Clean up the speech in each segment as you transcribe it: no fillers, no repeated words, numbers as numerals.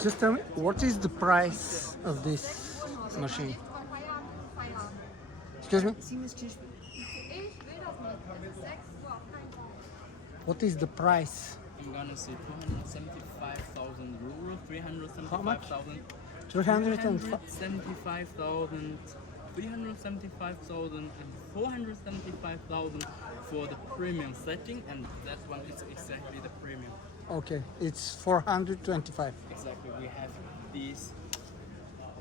Just tell me, what is the price of this machine? Excuse me? What is the price? I'm gonna say 275,000 euro, 375,000. How much? 375,000. 375,000 and 475,000 for the premium setting, and that one is exactly the premium. Okay, it's 425. Exactly, we have these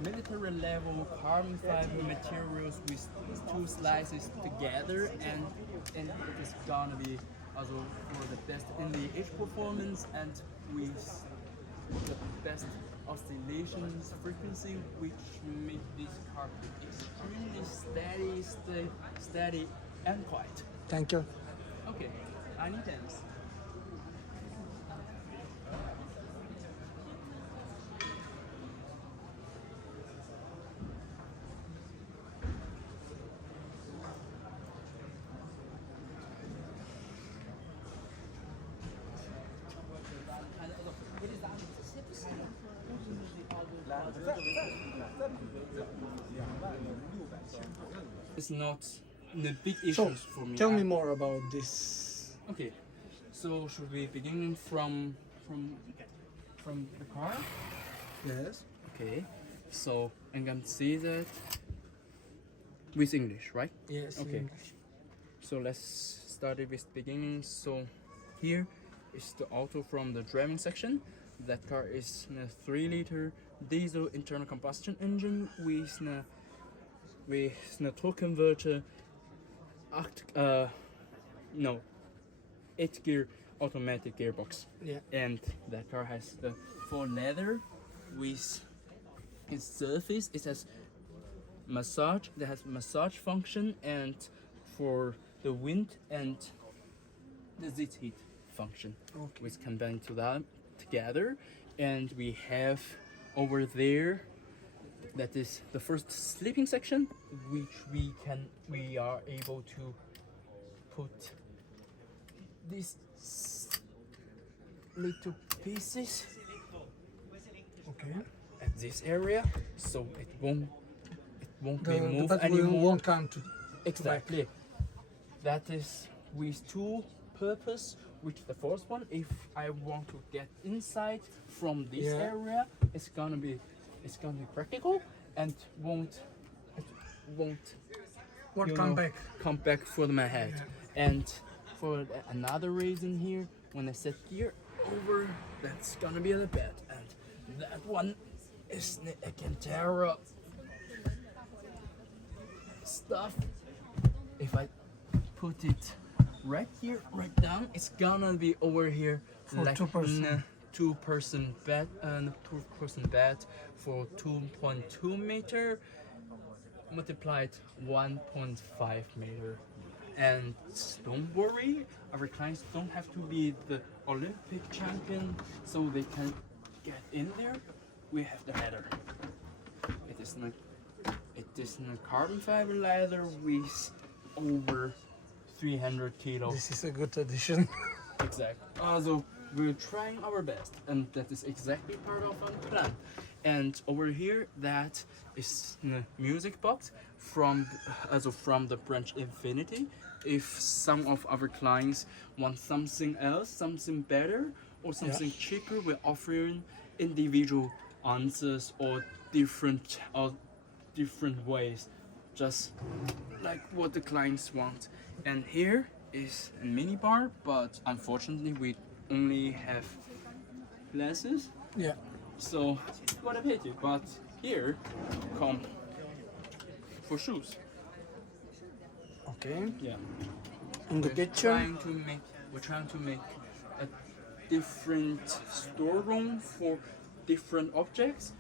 military level carbon fiber materials with two slices together, and it is gonna be also for the best in the edge performance and with the best oscillations frequency, which make this car extremely steady and quiet. Thank you. Okay, anytime. It's not the big issues for me. Tell me more about this. Okay, so should we begin from the car? Yes. Okay, so I'm gonna see that with English, right? Yes. Okay. English. So let's start it with beginning. So here is the auto from the driving section. That car is a 3-liter diesel internal combustion engine with a torque converter, 8-gear automatic gearbox. Yeah. And that car has the full leather with its surface. It has massage. It has massage function, and for the wind and the seat heat function, Okay. which combine to that together. And we have over there, that is the first sleeping section, which we are able to put these little pieces Okay. at this area, so it won't be The moved battery anymore. won't come to. Exactly. That is with two purpose. Which the first one, if I want to get inside from this Yeah. area, it's gonna be practical and won't Won't you come know, back. come back for my head. And for another reason here, when I set gear over, that's gonna be the bed, and that one is the Cantera stuff. If I put it right here, right down, it's gonna be over here For like two-person. two-person bed, two-person bed for 2.2 meter multiplied 1.5 meter. And don't worry, our clients don't have to be the Olympic champion so they can get in there. We have the leather. It is a carbon fiber leather with over 300 kilos. This is a good addition. Exactly. Also, we're trying our best, and that is exactly part of our plan. And over here, that is the music box from the brand Infinity. If some of our clients want something else, something better, or something cheaper, we're offering individual answers or different ways, just like what the clients want. And here is a mini bar, but unfortunately we only have glasses, Yeah. so what a pity. But here come for shoes. Okay. Yeah. In the kitchen. We're trying to make a different storeroom for different objects.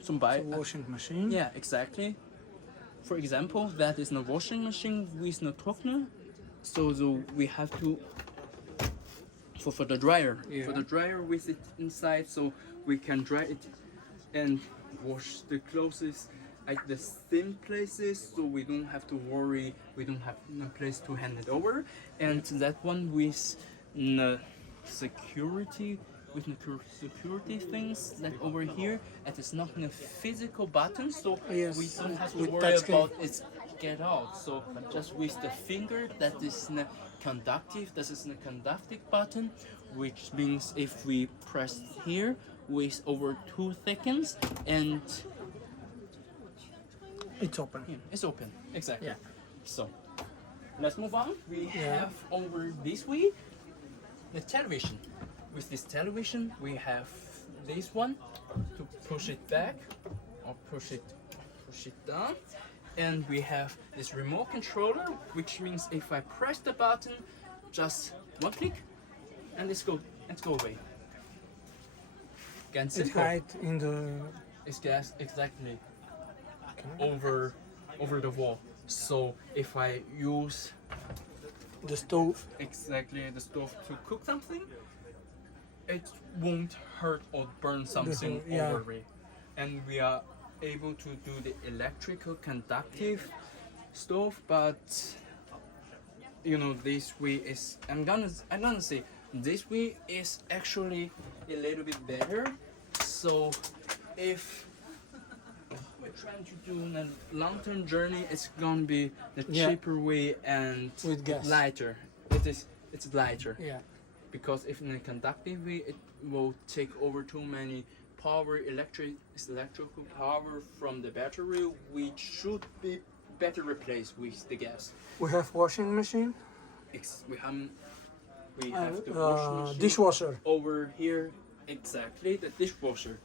Some The washing machine. Yeah, exactly. For example, that is a washing machine with no torque. So we have to for the dryer. Yeah. For the dryer with it inside, so we can dry it. And wash the clothes at the same places, so we don't have to worry. We don't have no place to hand it over, and that one with security. With the security things that over here, it is not a physical button, so Yes, we don't have to with worry touchscreen. about its get out. So just with the finger, that is the conductive. This is the conductive button, which means if we press here with over 2 seconds, and It's open. it's open. Exactly. Yeah. So let's move on. We Yeah. have over this way the television. With this television, we have this one to push it back or push it down, and we have this remote controller, which means if I press the button, just one click, and let's go away. Ganz It's simple. right in the. It's gas exactly Okay. over the wall. So if I use The stove. exactly the stove to cook something, it won't hurt or burn something yeah. over it. And we are able to do the electrical conductive stove, but you know, this way is I'm gonna say this way is actually a little bit better. So if we're trying to do a long-term journey, it's gonna be the Yeah. cheaper way and With gas. lighter. It's lighter. Yeah. Because if in a conductive way, it will take over too many electrical power from the battery, which should be better replaced with the gas. We have washing machine. We have the washing machine Dishwasher. over here. Exactly, the dishwasher.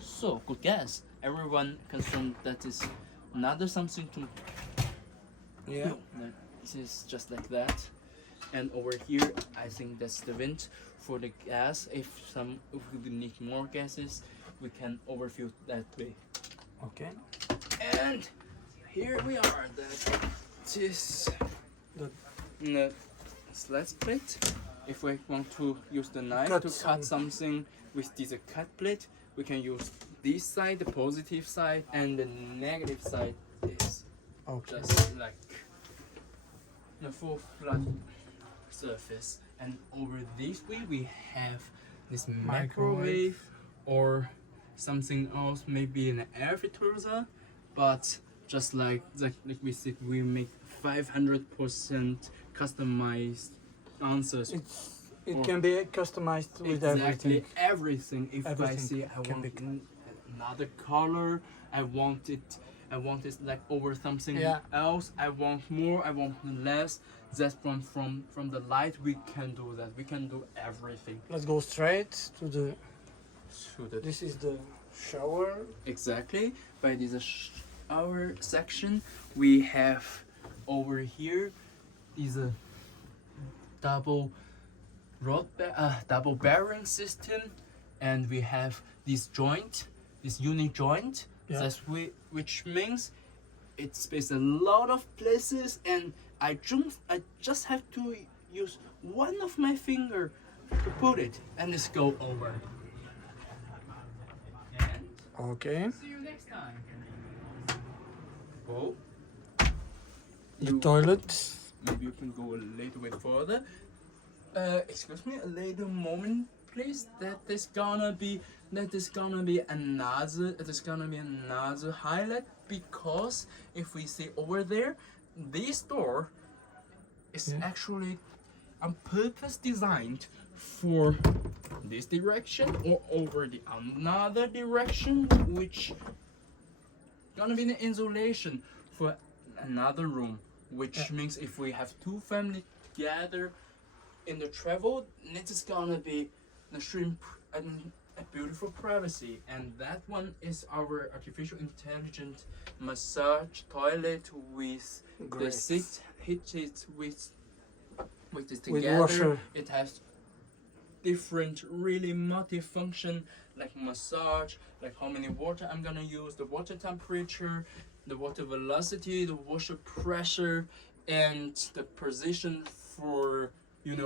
So good guess. Everyone concerned that is another something to Yeah. This is just like that. And over here, I think that's the vent for the gas. If we need more gases, we can overfill that way. Okay. And here we are. This The slice plate. If we want to use the knife Cut to cut something with this cut plate, we can use this side, the positive side, and the negative side is Okay. just like the full flat surface. And over this way we have this microwave or something else, maybe an air filter, but just like we said, we make 500% customized answers. It can be customized with Exactly everything. everything. If I Everything see I can want be- another color, I want it like over something Yeah. else. I want more, I want less. That's from the light we can do that. We can do everything. Let's go straight to the. To the This is the shower. exactly by this shower section we have over here is a double bearing system, and we have this unit joint. Yeah. Which means it spaces a lot of places, and I just have to use one of my finger to put it, and just go over. And Okay. see you next time. Oh, The toilet. maybe you can go a little bit further. Excuse me, a little moment, please. That is gonna be another highlight, because if we see over there, this door is Yeah. actually on purpose designed for this direction or over the another direction, which gonna be the insulation for another room, which Yeah. means if we have two family gather in the travel, it is gonna be the shrimp and a beautiful privacy. And that one is our artificial intelligent massage toilet with the Great. seat heated with this With together. washer. It has different really multi-function, like massage, like how many water I'm gonna use, the water temperature, the water velocity, the washer pressure, and the position for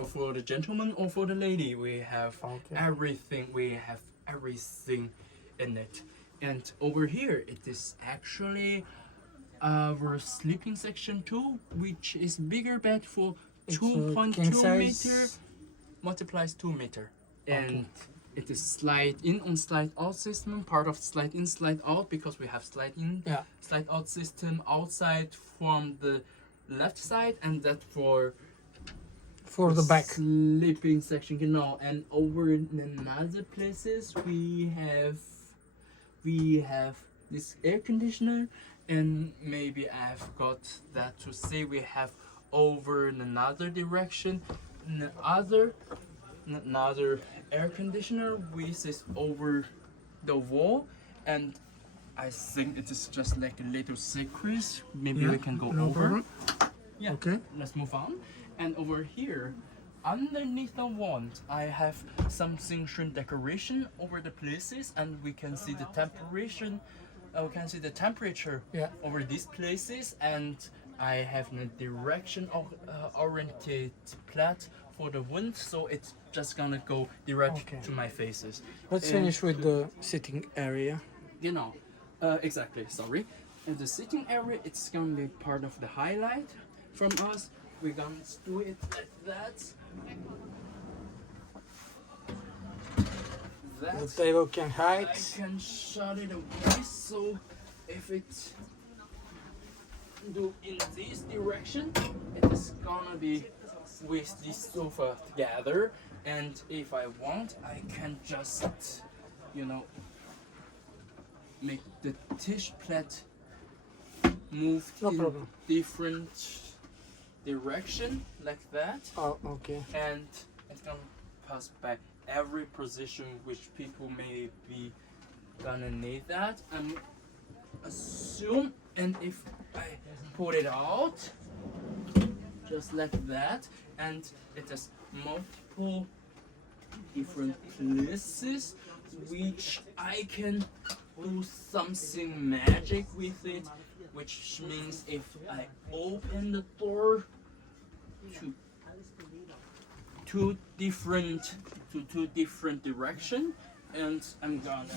for the gentleman or for the lady. We have Okay. everything. We have everything in it. And over here, it is actually our sleeping section too, which is bigger bed for It's a 2.2 king meter size. multiplies 2 meter. Okay. And it is slide in on slide out system, part of slide in slide out, because we have slide in Yeah. slide out system outside from the left side, and that for For the back. sleeping section, you know. And over in another places we have this air conditioner, and maybe I've got that to say we have over in another direction another air conditioner which is over the wall, and I think it is just like a little secret. Maybe Yeah, we can go no over. problem. Yeah. Okay. Let's move on. And over here, underneath the wand, I have some Xingshun decoration over the places, and we can see the temperature. We can see the temperature Yeah. over these places, and I have a direction oriented plat for the wind, so it's just gonna go direct Okay. to my faces. Let's And- finish with the sitting area. You know, exactly, sorry. And the sitting area, it's gonna be part of the highlight from us. We're gonna do it like that. The table can hide. I can shut it away, so if it do in this direction, it is gonna be with this sofa together. And if I want, I can just, you know, make the dish plate move No in problem. different direction like that, Oh, okay. and it's gonna pass by every position which people may be gonna need that, and assume. And if I put it out just like that, and it has multiple different places which I can do something magic with it, which means if I open the door to two different direction, and I'm gonna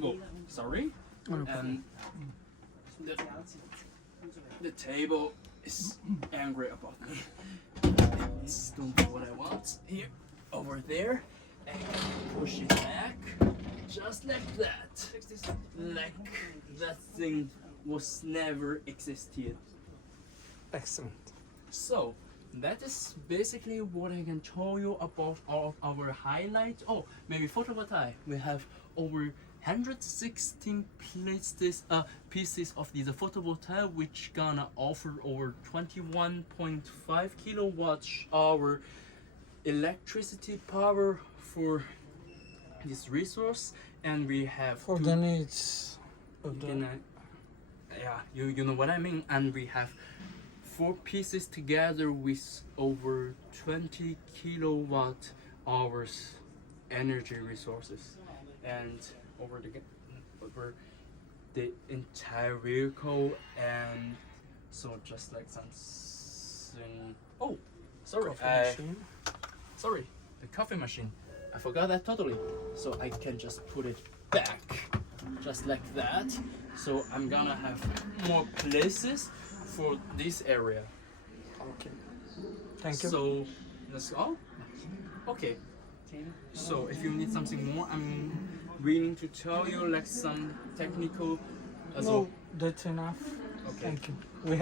go, sorry, and the table is angry about me. It's don't do what I want here, over there, and push it back just like that, like that thing was never existed. Excellent. So that is basically what I can tell you about all of our highlights. Oh, maybe photovoltaic. We have over 116 pieces of the photovoltaic, which gonna offer over 21.5 kilowatt hour electricity power for this resource. And we have For two- the needs of the... yeah, you know what I mean. And we have 4 pieces together with over 20 kilowatt hours energy resources, and over the entire vehicle. And so just like something, oh sorry, coffee machine. sorry, the coffee machine, I forgot that totally. So I can just put it back just like that, so I'm gonna have more places for this area. Okay. Thank you. So let's go. Okay. So if you need something more, I'm willing to tell you like some technical. No, that's enough. Okay. Thank you. We